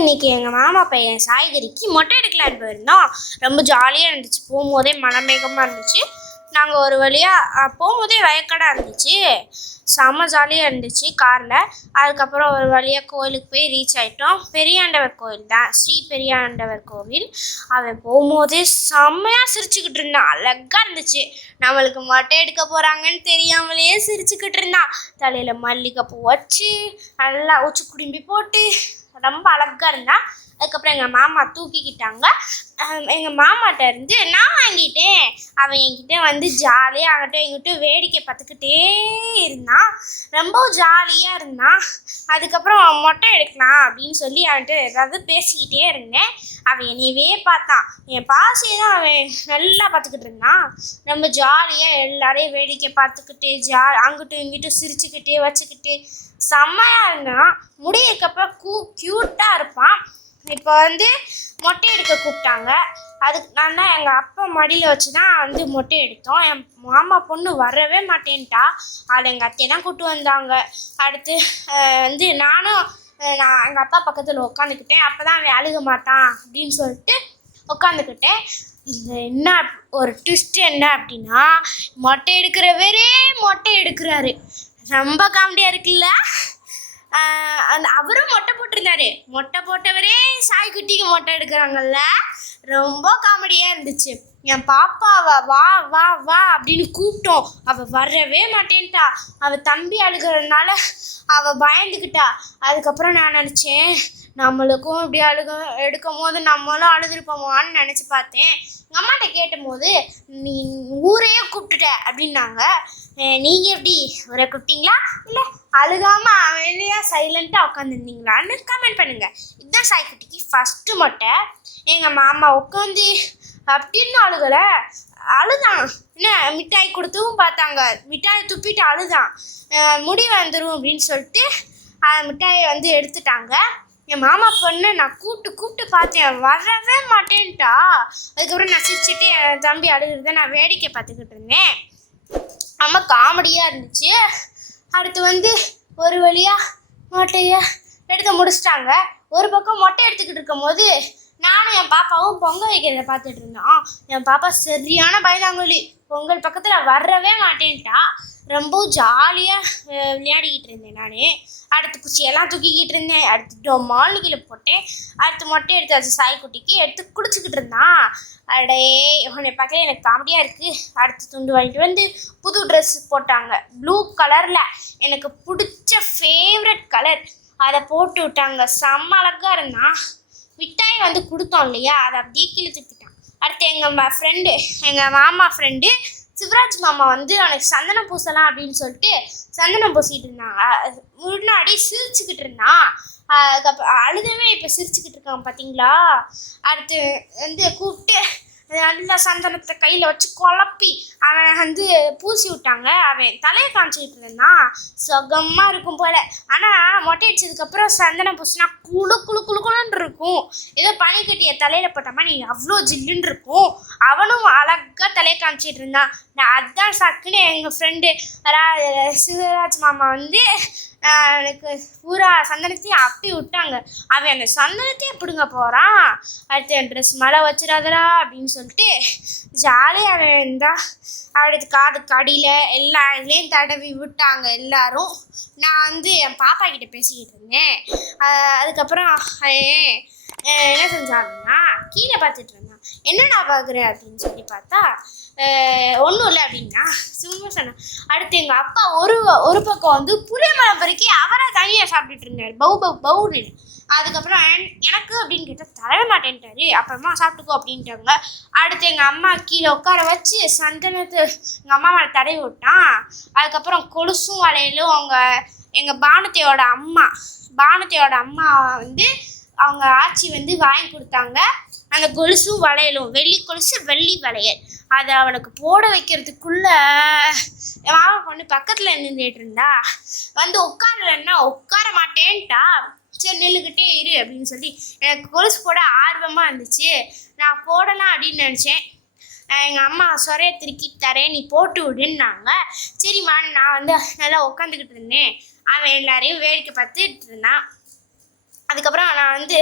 இன்னைக்கு எங்கள் மாமா பையன் சாய்கறிக்கு மொட்டை எடுக்கலான்னு போயிருந்தோம். ரொம்ப ஜாலியாக இருந்துச்சு. போகும்போதே மனமேகமாக இருந்துச்சு. நாங்கள் ஒரு வழியாக போகும்போதே வயக்கடாக இருந்துச்சு. செம்ம ஜாலியாக இருந்துச்சு காரில். அதுக்கப்புறம் ஒரு வழியாக கோயிலுக்கு போய் ரீச் ஆகிட்டோம் பெரியாண்டவர் கோயில் தான். ஸ்ரீ பெரியாண்டவர் கோவில். அவன் போகும்போதே செம்மையாக சிரிச்சுக்கிட்டு இருந்தான். அழகாக இருந்துச்சு. நம்மளுக்கு மொட்டை எடுக்க போகிறாங்கன்னு தெரியாமலேயே சிரிச்சுக்கிட்டு இருந்தான். தலையில் மல்லிகைப்பூ வச்சு நல்லா உச்சி குடும்பி போட்டு ரொம்ப அழகா இருந்தான் அதுக்கப்புறம் எங்கள் மாமா தூக்கிக்கிட்டாங்க. எங்கள் மாமாட்ட இருந்து நான் வாங்கிட்டேன். அவன் என்கிட்ட வந்து ஜாலியாக ஆகட்டும் எங்கிட்ட வேடிக்கை பார்த்துக்கிட்டே இருந்தான். ரொம்ப ஜாலியாக இருந்தான். அதுக்கப்புறம் மொட்டை எடுக்கலாம் அப்படின்னு சொல்லி அவன்கிட்ட ஏதாவது பேசிக்கிட்டே இருந்தேன். அவன் என்னையவே பார்த்தான். என் பாசையை தான் அவன் நல்லா பார்த்துக்கிட்டு இருந்தான். ரொம்ப ஜாலியாக எல்லாரையும் வேடிக்கை பார்த்துக்கிட்டு ஜா அங்கிட்டும் இங்கிட்டும் சிரிச்சுக்கிட்டே வச்சுக்கிட்டு செம்மையாக இருந்தான். முடியக்கப்புறம் கூ க்யூட்டாக இருப்பான். இப்போ வந்து மொட்டை எடுக்க கூப்பிட்டாங்க. அதுக்கு நான் தான் எங்கள் அப்பா மடியில் வச்சு தான் வந்து மொட்டை எடுத்தோம் என் மாமா பொண்ணு வரவே மாட்டேன்ட்டா. அதை எங்கள் அத்தையை தான் கூப்பிட்டு வந்தாங்க. அடுத்து வந்து நானும் நான் எங்கள் அப்பா பக்கத்தில் உட்காந்துக்கிட்டேன் அப்போ தான் அவன் அழுக மாட்டான் அப்படின்னு சொல்லிட்டு உட்காந்துக்கிட்டேன் இந்த என்ன ஒரு ட்விஸ்ட் என்ன அப்படின்னா மொட்டை எடுக்கிறவரே மொட்டை எடுக்கிறாரு. ரொம்ப காமெடியாக இருக்குல்ல? அந்த அவரும் மொட்டை போட்டிருந்தாரு. மொட்டை போட்டவரே சாய்க்குட்டிக்கு மொட்டை எடுக்கிறாங்கல்ல. ரொம்ப காமெடியாக இருந்துச்சு. என் பாப்பாவை வா வா வா அப்படின்னு கூப்பிட்டோம். அவள் வரவே மாட்டேன்ட்டா. அவள் தம்பி அழுகிறதுனால அவள் பயந்துக்கிட்டா அதுக்கப்புறம் நான் நினச்சேன் நம்மளுக்கும் இப்படி அழுக எடுக்கும் போது நம்மளும் அழுதுருப்போமான்னு நினச்சி பார்த்தேன். எங்கள் அம்மாட்ட கேட்டபோது நீ ஊரையே கூப்பிட்டுட்ட அப்படின்னாங்க. நீங்கள் எப்படி உரை கூப்பிட்டீங்களா? இல்லை அழுகாமல் அமைதியாக சைலண்ட்டாக உட்காந்துருந்தீங்களான்னு கமெண்ட் பண்ணுங்கள் இதுதான் சாய்க்குட்டிக்கு ஃபஸ்ட்டு மொட்டை. எங்கள் மாமா உட்காந்து அப்படின்னு அழுகலை. அழுதான். என்ன மிட்டாய் கொடுத்தும் பார்த்தாங்க. மிட்டாயை துப்பிட்டு அழுதான். முடி வந்துடும் அப்படின்னு சொல்லிட்டு அந்த மிட்டாயை வந்து எடுத்துட்டாங்க. என் மாமா பொண்ணு நான் கூப்பிட்டு கூப்பிட்டு பார்த்தேன். வரவே மாட்டேன்ட்டா. அதுக்கப்புறம் நான் சிரிச்சுட்டு என் தம்பி அழுகிறத நான் வேடிக்கை பார்த்துக்கிட்டு இருந்தேன். ரொம்ப காமெடியாக இருந்துச்சு. அடுத்து வந்து ஒரு வழியாக மொட்டையை எடுத்து முடிச்சிட்டாங்க. ஒரு பக்கம் மொட்டை எடுத்துக்கிட்டு இருக்கும்போது நானும் என் பாப்பாவும் பொங்கல் வைக்கிறத பார்த்துட்டு இருந்தோம். என் பாப்பா சரியான பயந்தாங்கொலி பொங்கல் பக்கத்தில் வரவே மாட்டேன்ட்டா. ரொம்ப ஜாலியாக விளையாடிக்கிட்டு இருந்தேன் நான். அடுத்து குச்சியெல்லாம் தூக்கிக்கிட்டு இருந்தேன். அடுத்து டொமால்னு கீழே போட்டேன். அடுத்து மொட்டை எடுத்து வச்சு சாய்க்குட்டிக்கு எடுத்து குடிச்சிக்கிட்டு இருந்தான். அடே உன்னை பார்க்கல எனக்கு காமெடியாக இருக்குது அடுத்து துண்டு வாங்கிட்டு வந்து புது ட்ரெஸ் போட்டாங்க. ப்ளூ கலரில் எனக்கு பிடிச்ச ஃபேவரட் கலர் அதை போட்டு விட்டாங்க. செம்ம அழகாக இருந்தான். மிட்டாய் வந்து கொடுத்தோம் இல்லையா? அதை அப்படியே கீழே துப்பிட்டான் அடுத்து எங்கள் ஃப்ரெண்டு எங்கள் மாமா ஃப்ரெண்டு சிவராஜ் மாமா வந்து அவனுக்கு சந்தனம் பூசலாம் அப்படின்னு சொல்லிட்டு சந்தனம் பூசிட்டு இருந்தாங்க. முன்னாடி சிரிச்சுக்கிட்டு இருந்தான். அதுக்கப்புறம் அழுதவே இப்போ சிரிச்சுக்கிட்டு இருக்கான் பார்த்தீங்களா அடுத்து வந்து கூப்பிட்டு நல்லா சந்தனத்தை கையில் வச்சு குழப்பி அவன் வந்து பூசி விட்டாங்க. அவன் தலையை காமிச்சிக்கிட்டு இருந்தான் சுகமாக இருக்கும் போல். ஆனால் மொட்டை அடிச்சதுக்கப்புறம் சந்தனம் பூசினா குளு குளு குளு குளுன்னு இருக்கும். ஏதோ பனிக்கட்டியை தலையில் போட்ட மாதிரி அவ்வளோ ஜில்லுன்னு இருக்கும். அவனும் அழகாக தலையை காமிச்சிட்டு இருந்தான். நான் அதான் சக்குன்னு எங்கள் ஃப்ரெண்டு சிவராஜ் மாமா வந்து எனக்கு பூரா சந்தனத்தையும் அப்பி விட்டாங்க. அவன் அந்த சந்தனத்தையும் பிடுங்க போகிறான் அடுத்து என் ட்ரெஸ் மழை வச்சிடாதடா அப்படின்னு சொல்லிட்டு ஜாலியாக அவன் இருந்தா அடுத்து காது கடியில் எல்லா இதுலேயும் தடவி விட்டாங்க எல்லாரும். நான் வந்து என் பாப்பா கிட்ட பேசிக்கிட்டு இருந்தேன். அதுக்கப்புறம் என்ன செஞ்சாங்கன்னா கீழே பார்த்துட்டு இருந்தேன். என்ன நான் பார்க்குறேன் அப்படின்னு சொல்லி பார்த்தா ஒன்றும் இல்லை அப்படின்னா சும்மா சொன்னேன். அடுத்து எங்கள் அப்பா ஒரு ஒரு பக்கம் வந்து புளியமரம் பறிக்கி அவரை தனியாக சாப்பிட்டுட்டு இருந்தார். பவு பவு பவுன்னு அதுக்கப்புறம் என்- எனக்கு அப்படின்னு கேட்டால் தர மாட்டேன்ட்டாரு. அப்புறமா சாப்பிட்டுக்கோ அப்படின்ட்டாங்க. அடுத்து எங்கள் அம்மா கீழே உட்கார வச்சு சந்தனத்தை எங்கள் அம்மா மேலே தடவி விட்டான் அதுக்கப்புறம் கொலுசும் வளையலும் அவங்க எங்கள் பானத்தையோட அம்மா பானத்தையோட அம்மா வந்து அவங்க ஆட்சி வந்து வாங்கி கொடுத்தாங்க. அந்த கொலுசும் வளையலும் வெள்ளி கொலுசு வெள்ளி வளையல். அதை அவனுக்கு போட வைக்கிறதுக்குள்ள என் மாமா பொண்ணு பக்கத்தில் நின்றுட்டு இருந்தா வந்து உட்காரலன்னா உட்கார மாட்டேன்ட்டா. சரி நின்றுக்கிட்டே இரு அப்படின்னு சொல்லி எனக்கு கொலுசு போட ஆர்வமாக இருந்துச்சு. நான் போடலாம் அப்படின்னு நினச்சேன். எங்கள் அம்மா சொரையை திருக்கி தரேன் நீ போட்டு விடுன்னாங்க. சரிம்மா நான் வந்து நல்லா உட்காந்துக்கிட்டு இருந்தேன். அவன் எல்லாரையும் வேடிக்கை பார்த்துட்டு இருந்தான். அதுக்கப்புறம் நான் வந்து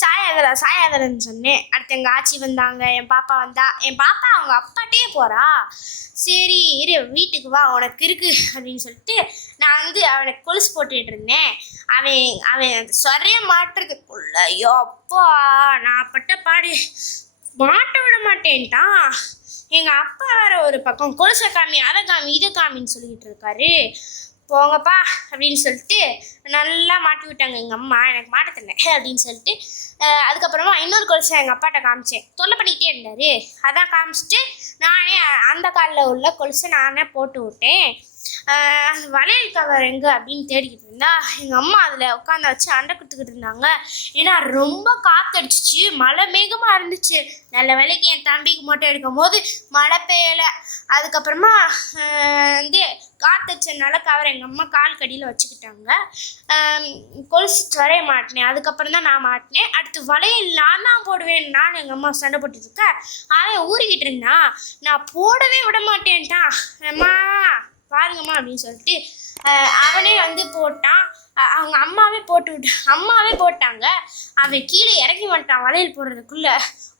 சாயாதரா சாயாதரன்னு சொன்னேன். அடுத்து எங்கள் ஆச்சி வந்தாங்க என் பாப்பா வந்தா என் பாப்பா அவங்க அப்பாட்டே போகிறா சரி இரு வீட்டுக்கு வா உனக்கு இருக்கு அப்படின்னு சொல்லிட்டு நான் வந்து அவனுக்கு கொலுசு போட்டுட்டு இருந்தேன். அவன் அவன் சொறைய மாட்டுறதுக்குள்ள அப்பா நான் பட்ட பாடு மாட்ட விட மாட்டேன்ட்டான். எங்கள் அப்பா வேற ஒரு பக்கம் கொலுசை காமி அதை காமி இதை காமின்னு சொல்லிக்கிட்டு இருக்காரு. போங்கப்பா அப்படின்னு சொல்லிட்டு நல்லா மாட்டி விட்டாங்க எங்கள் அம்மா. எனக்கு மாட்ட தெரியல அப்படின்னு சொல்லிட்டு அதுக்கப்புறமா இன்னொரு கொலுசை எங்கள் அப்பாட்ட காமிச்சேன். தொல்லை பண்ணிக்கிட்டே இருந்தார். அதான் காமிச்சிட்டு நானே அந்த காலில் உள்ள கொலுசை நானே போட்டு விட்டேன். வளையல் கவர் எங்கே அப்படின்னு தேடிக்கிட்டு இருந்தா எங்கள் அம்மா அதில் உட்காந்து வச்சு அண்டை கொடுத்துக்கிட்டு இருந்தாங்க. ஏன்னா ரொம்ப காத்தடிச்சிச்சு. மழை மேகமாக இருந்துச்சு. நல்ல வேலைக்கு என் தம்பிக்கு மொட்டை எடுக்கும் போது மழை பெய்யலை. அதுக்கப்புறமா வந்து காத்தடிச்சதுனால கவர் எங்கள் அம்மா கால் கடியில் வச்சுக்கிட்டாங்க. கொலுசிட்டு வரைய மாட்டினேன். அதுக்கப்புறம் தான் நான் மாட்டினேன். அடுத்து வளையல் நான் தான் போடுவேன். நான் எங்கள் அம்மா சண்டை போட்டுட்டு அவன் ஊறிக்கிட்டு இருந்தான். நான் போடவே விட மாட்டேன்ட்டான். அம்மா! பாருங்கம்மா அப்படின்னு சொல்லிட்டு அவனே வந்து போட்டான். அவங்க அம்மாவே போட்டு விட்டு அம்மாவே போட்டாங்க. அவன் கீழே இறக்கி மாட்டான் வளையல் போடுறதுக்குள்ள.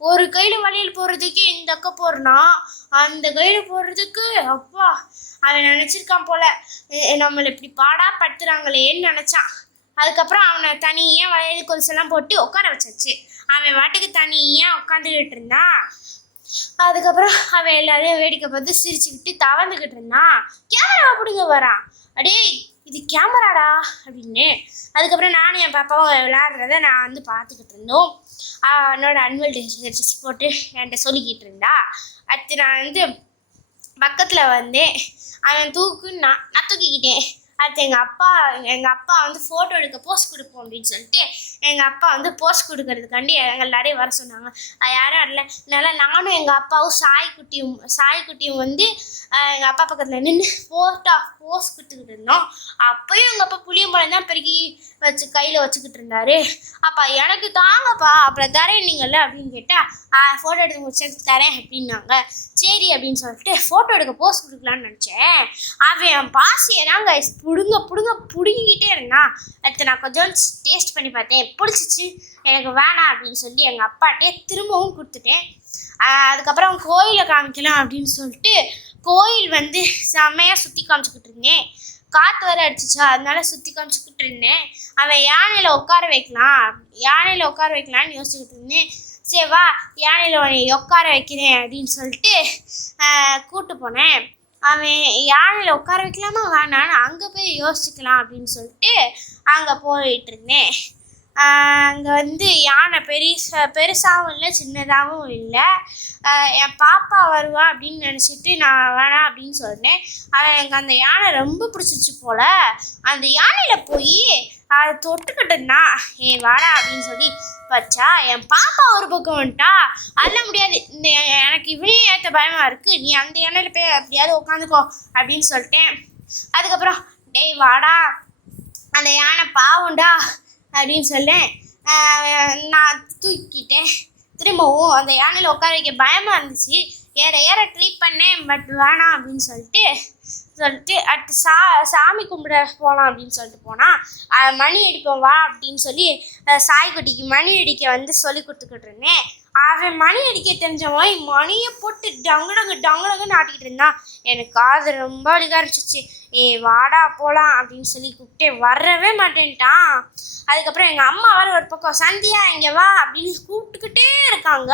ஒரு கையில் வளையல் போடுறதுக்கு இந்த அக்கா போடுறான். அந்த கையில் போடுறதுக்கு அப்பா அவன் நினச்சிருக்கான் போல. நம்மளை இப்படி பாடா படுத்துறாங்களேன்னு நினச்சான். அதுக்கப்புறம் அவனை தனியாக வளையல் கொலுசெல்லாம் போட்டு உட்கார வச்சாச்சு. அவன் வாட்டுக்கு தனியாக உட்காந்துக்கிட்டு இருந்தான். அதுக்கப்புறம் அவன் எல்லாரையும் வேடிக்கை பார்த்து சிரிச்சுக்கிட்டு தவந்துக்கிட்டு இருந்தான். கேமரா பிடிங்க வரான். அடே இது கேமராடா? அப்படின்னு. அதுக்கப்புறம் நானும் என் பாப்பாவும் விளையாடுறத நான் வந்து பார்த்துக்கிட்டு இருந்தோம். என்னோட அனுவல் ட்ரெஸ் போட்டு என்கிட்ட சொல்லிக்கிட்டு இருந்தா. அடுத்து நான் வந்து பக்கத்தில் வந்தேன். அவன் தூக்குன்னு நான் நான் தூக்கிக்கிட்டேன். அடுத்து எங்கள் அப்பா எங்கள் அப்பா வந்து ஃபோட்டோ எடுக்க போஸ்ட் கொடுப்போம் அப்படின்னு சொல்லிட்டு எங்கள் அப்பா வந்து போஸ்ட் கொடுக்கறதுக்காண்டி எங்கள் எல்லாரையும் வர சொன்னாங்க. அது யாரும் வரல. நல்லா நானும் எங்கள் அப்பாவும் சாய்க்குட்டியும் சாய்க்குட்டியும் வந்து எங்கள் அப்பா பக்கத்தில் நின்று ஃபோட்டோ போஸ்ட் கொடுத்துக்கிட்டு இருந்தோம். அப்பயும் எங்கள் அப்பா புளியம்பழம் தான் பெருக்கி வச்சு கையில் வச்சுக்கிட்டு இருந்தாரு. அப்பா எனக்கு தாங்கப்பா அப்புறம் தரேன் நீங்கள்ல அப்படின்னு கேட்டால் ஃபோட்டோ எடுத்து முடிச்சு தரேன் அப்படின்னாங்க. சரி அப்படின்னு சொல்லிட்டு ஃபோட்டோ எடுக்க போஸ்ட் கொடுக்கலான்னு நினச்சேன். அவன் பாசியை தாங்க பிடுங்க பிடுங்க பிடுங்கிக்கிட்டே இருந்தான் அடுத்து நான் கொஞ்சம் டேஸ்ட் பண்ணி பார்த்தேன். பிடிச்சிச்சு. எனக்கு வேணாம் அப்படின்னு சொல்லி எங்கள் அப்பாட்டே திரும்பவும் கொடுத்துட்டேன். அதுக்கப்புறம் கோயிலை காமிக்கலாம் அப்படின்னு சொல்லிட்டு கோயில் வந்து செம்மையாக சுற்றி காமிச்சிக்கிட்டு இருந்தேன். காற்று வர அடிச்சிச்சா அதனால சுற்றி காமிச்சிக்கிட்டு இருந்தேன். அவன் யானையில் உட்கார வைக்கலாம். யானையில் உட்கார வைக்கலான்னு யோசிச்சுக்கிட்டு இருந்தேன். சரி வா யானையில் உன்னை உட்கார வைக்கிறேன் அப்படின்னு சொல்லிட்டு கூப்பிட்டு போனேன். அவன் யாழில் உட்கார வைக்கலாமா? வேணான்னு அங்கே போய் யோசிச்சுக்கலாம் அப்படின்னு சொல்லிட்டு அங்கே போயிட்டு இருந்தேன். அங்கே வந்து யானை பெரிசா பெருசாகவும் இல்லை சின்னதாகவும் இல்லை. என் பாப்பா வருவா அப்படின்னு நினச்சிட்டு நான் வேணாம் அப்படின்னு சொன்னேன். அவன் எனக்கு அந்த யானை ரொம்ப பிடிச்சிச்சு போல். அந்த யானையில் போய் அதை தொட்டுக்கிட்டு ஏ வாடா அப்படின்னு சொல்லி வச்சா என் பாப்பா ஒரு பக்கம் வந்துட்டா அல்ல முடியாது. இந்த எனக்கு இவனே ஏற்ற பயமாக இருக்குது நீ அந்த யானையில் போய் எப்படியாவது உட்காந்துக்கோ அப்படின்னு சொல்லிட்டேன். அதுக்கப்புறம் டேய் வாடா. அந்த யானை பாவம்டா அப்படின்னு சொல்லேன் நான் தூக்கிட்டேன். திரும்பவும் அந்த யானையில் உட்கார வைக்க பயமாக இருந்துச்சு. ஏற ஏற ட்ரை பண்ணேன் பட் வேணாம் அப்படின்னு சொல்லிட்டு சொல்லிட்டு அடுத்து சா சாமி கும்பிட போகலாம் அப்படின்னு சொல்லிட்டு போனால் மணி அடிப்போம் வா அப்படின்னு சொல்லி சாய்க்குட்டிக்கு மணி அடிக்க வந்து சொல்லி கொடுத்துக்கிட்டு இருந்தேன். அவன் மணி அடிக்க தெரிஞ்சவன் மணியை போட்டு டங்குடங்கு டங்குடங்குன்னு ஆட்டிக்கிட்டு இருந்தான். எனக்கு காது ரொம்ப அடிக்க ஆரம்பிச்சிச்சு ஏய் வாடா போகலாம் அப்படின்னு சொல்லி கூப்பிட்டே வரவே மாட்டேன்ட்டான். அதுக்கப்புறம் எங்கள் அம்மா வர ஒரு பக்கம் சந்தியா இங்கே வா அப்படின்னு கூப்பிட்டுக்கிட்டே இருக்காங்க.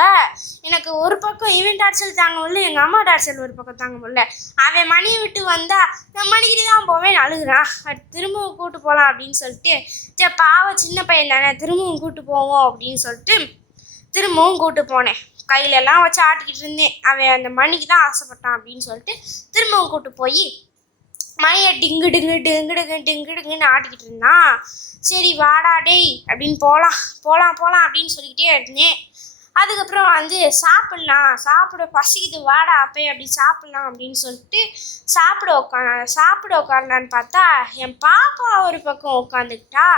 எனக்கு ஒரு பக்கம் இவன் டார்ச்சல் தாங்க முடியல எங்கள் அம்மா டார்ச்சல் ஒரு பக்கம் தாங்க முடியல. அவன் மணியை விட்டு வந்தா நான் மணிக்கிட்டு தான் போவேன் அழுகுறான் அது திரும்பவும் கூப்பிட்டு போகலாம் அப்படின்னு சொல்லிட்டு சரி பாவம் சின்ன பையன் தானே திரும்பவும் கூப்பிட்டு போவோம் அப்படின்னு சொல்லிட்டு திரும்பவும் கூட்டு போனேன். கையிலெல்லாம் வச்சு ஆட்டிக்கிட்டு இருந்தேன். அவன் அந்த மணிக்கு தான் ஆசைப்பட்டான் அப்படின்னு சொல்லிட்டு திரும்பவும் கூட்டு போய் மணியை டிங்கு டிங்கு டிங்கு டிங்கு டிங்கு டிங்குன்னு ஆட்டிக்கிட்டு இருந்தான். சரி வாடா டேய் அப்படின்னு போகலாம் போகலாம் போகலாம் அப்படின்னு சொல்லிக்கிட்டே இருந்தேன். அதுக்கப்புறம் வந்து சாப்பிட்லாம் சாப்பிட பசிக்குது வாடா அப்பே அப்படி சாப்பிட்லாம் அப்படின்னு சொல்லிட்டு சாப்பிட உட்கா சாப்பிட உட்காரலான்னு பார்த்தா என் பாப்பா ஒரு பக்கம் உட்காந்துக்கிட்டா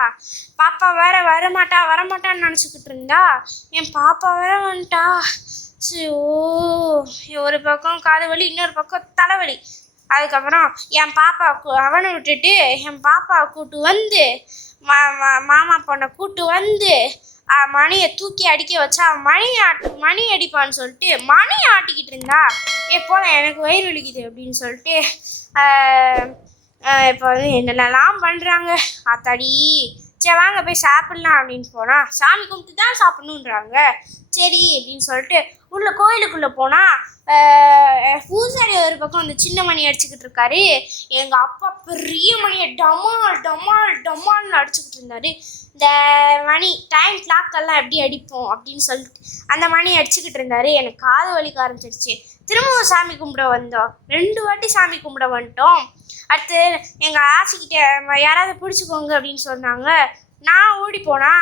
பாப்பா வேற வரமாட்டா வரமாட்டான்னு நினச்சிக்கிட்டு இருந்தா என் பாப்பா வேற வந்துட்டா. சரி ஓ ஒரு பக்கம் காது வலி இன்னொரு பக்கம் தலைவலி. அதுக்கப்புறம் என் பாப்பா அவனை விட்டுட்டு என் பாப்பாவை கூட்டு வந்து மா மா- மாமா பொண்ணை கூட்டு வந்து மணியை தூக்கி அடிக்க வச்சா மணி ஆட்டு மணி அடிப்பான்னு சொல்லிட்டு மணி ஆட்டிக்கிட்டு இருந்தா ஏ எனக்கு வயிறு வலிக்குது அப்படின்னு சொல்லிட்டு இப்போ வந்து என்னென்னலாம் பண்ணுறாங்க ஆத்தாடி சரி வாங்க போய் சாப்பிட்லாம் அப்படின்னு போனால் சாமி கும்பிட்டு தான் சாப்பிட்ணுன்றாங்க சரி அப்படின்னு சொல்லிட்டு உள்ள கோயிலுக்குள்ளே போனால் பூசாரி ஒரு பக்கம் அந்த சின்ன மணி அடிச்சுக்கிட்டு இருக்காரு. எங்கள் அப்பா பெரிய மணியை டமால் டமால் டமால்னு அடிச்சுக்கிட்டு இருந்தாரு. இந்த மணி டைம் கிளாக் எல்லாம் எப்படி அடிப்போம் அப்படின்னு சொல்லிட்டு அந்த மணி அடிச்சுக்கிட்டு இருந்தாரு. எனக்கு காது வலிக்க ஆரம்பிச்சிருச்சு. திரும்பவும் சாமி கும்பிட வந்தோம். ரெண்டு வாட்டி சாமி கும்பிட வந்துட்டோம். அடுத்து எங்கள் ஆச்சிக்கிட்ட யாராவது பிடிச்சிக்கோங்க அப்படின்னு சொன்னாங்க. நான் ஓடி போனா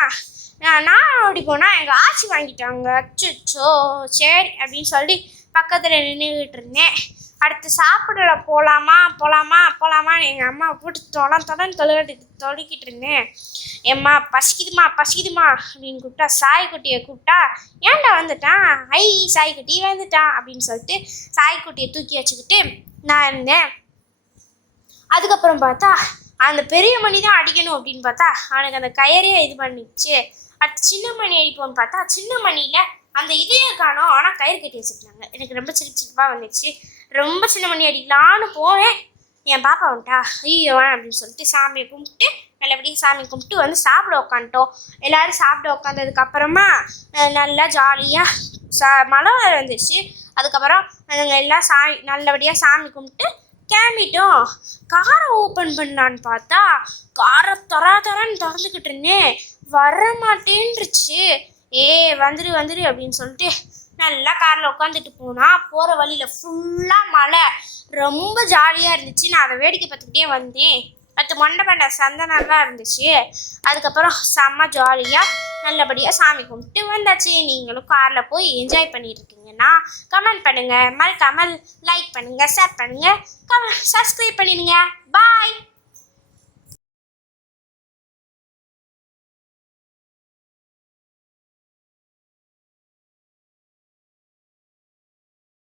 நான் நான் ஓடி போனால் எங்கள் ஆச்சி வாங்கிட்டாங்க. அச்சோ சரி அப்படின்னு சொல்லி பக்கத்தில் நின்றுக்கிட்டு இருந்தேன். அடுத்து சாப்பிடல போகலாமா போகலாமா போகலாமான்னு எங்கள் அம்மா போட்டு தொட தொடன்னு தொழுகட்டு தொழுக்கிட்டு இருந்தேன். எம்மா பசிக்குதுமா பசிக்குதுமா அப்படின்னு கூப்பிட்டா சாய்க்குட்டியை கூப்பிட்டா ஏன்டா வந்துட்டான்? ஐ சாய்க்குட்டி வந்துட்டான் அப்படின்னு சொல்லிட்டு சாய்க்குட்டியை தூக்கி வச்சுக்கிட்டு நான் இருந்தேன். அதுக்கப்புறம் பார்த்தா அந்த பெரிய மணி தான் அடிக்கணும் அப்படின்னு பார்த்தா அவனுக்கு அந்த கயரே இது பண்ணிச்சு பட் சின்ன மணி அடிப்போம்னு பார்த்தா சின்ன மணியில் அந்த இதையே காணோம். ஆனால் கயிறு கட்டி வச்சுருந்தாங்க எனக்கு ரொம்ப சிரிப்பு சிரிப்பாக வந்துச்சு ரொம்ப சின்ன மணி அடிக்கலான்னு போவேன். என் பாப்பா வந்துட்டா ஐயோ அப்படின்னு சொல்லிட்டு சாமியை கும்பிட்டு நல்லபடியாக சாமி கும்பிட்டு வந்து சாப்பிட உக்காந்துட்டோம். எல்லாரும் சாப்பிட உட்காந்ததுக்கப்புறமா நல்லா ஜாலியாக சா மழை வந்துச்சு அதுக்கப்புறம் நாங்கள் எல்லாம் சாமி நல்லபடியாக சாமி கும்பிட்டு கிளம்பிட்டோம் காரை ஓப்பன் பண்ணான்னு பார்த்தா காரை தர தரன்னு திறந்துக்கிட்டு இருந்தேன். வர மாட்டேன்ருச்சு ஏ வந்துடு வந்துடு அப்படின்னு சொல்லிட்டு நல்லா காரில் உட்காந்துட்டு போனால் போகிற வழியில் ஃபுல்லாக மழை. ரொம்ப ஜாலியாக இருந்துச்சு. நான் அதை வேடிக்கை பார்த்துக்கிட்டே வந்தேன். பத்து மண்டபண்ட சந்தை நல்லா இருந்துச்சு. அதுக்கப்புறம் செம்ம ஜாலியாக நல்லபடியாக சாமி கும்பிட்டு வந்தாச்சு. நீங்களும் காரில் போய் என்ஜாய் பண்ணிட்டு இருக்கீங்கன்னா கமெண்ட் பண்ணுங்கள் மறக்காமல் லைக் பண்ணுங்கள் ஷேர் பண்ணுங்கள் கமெண்ட் சப்ஸ்கிரைப் பண்ணிடுங்க. பாய்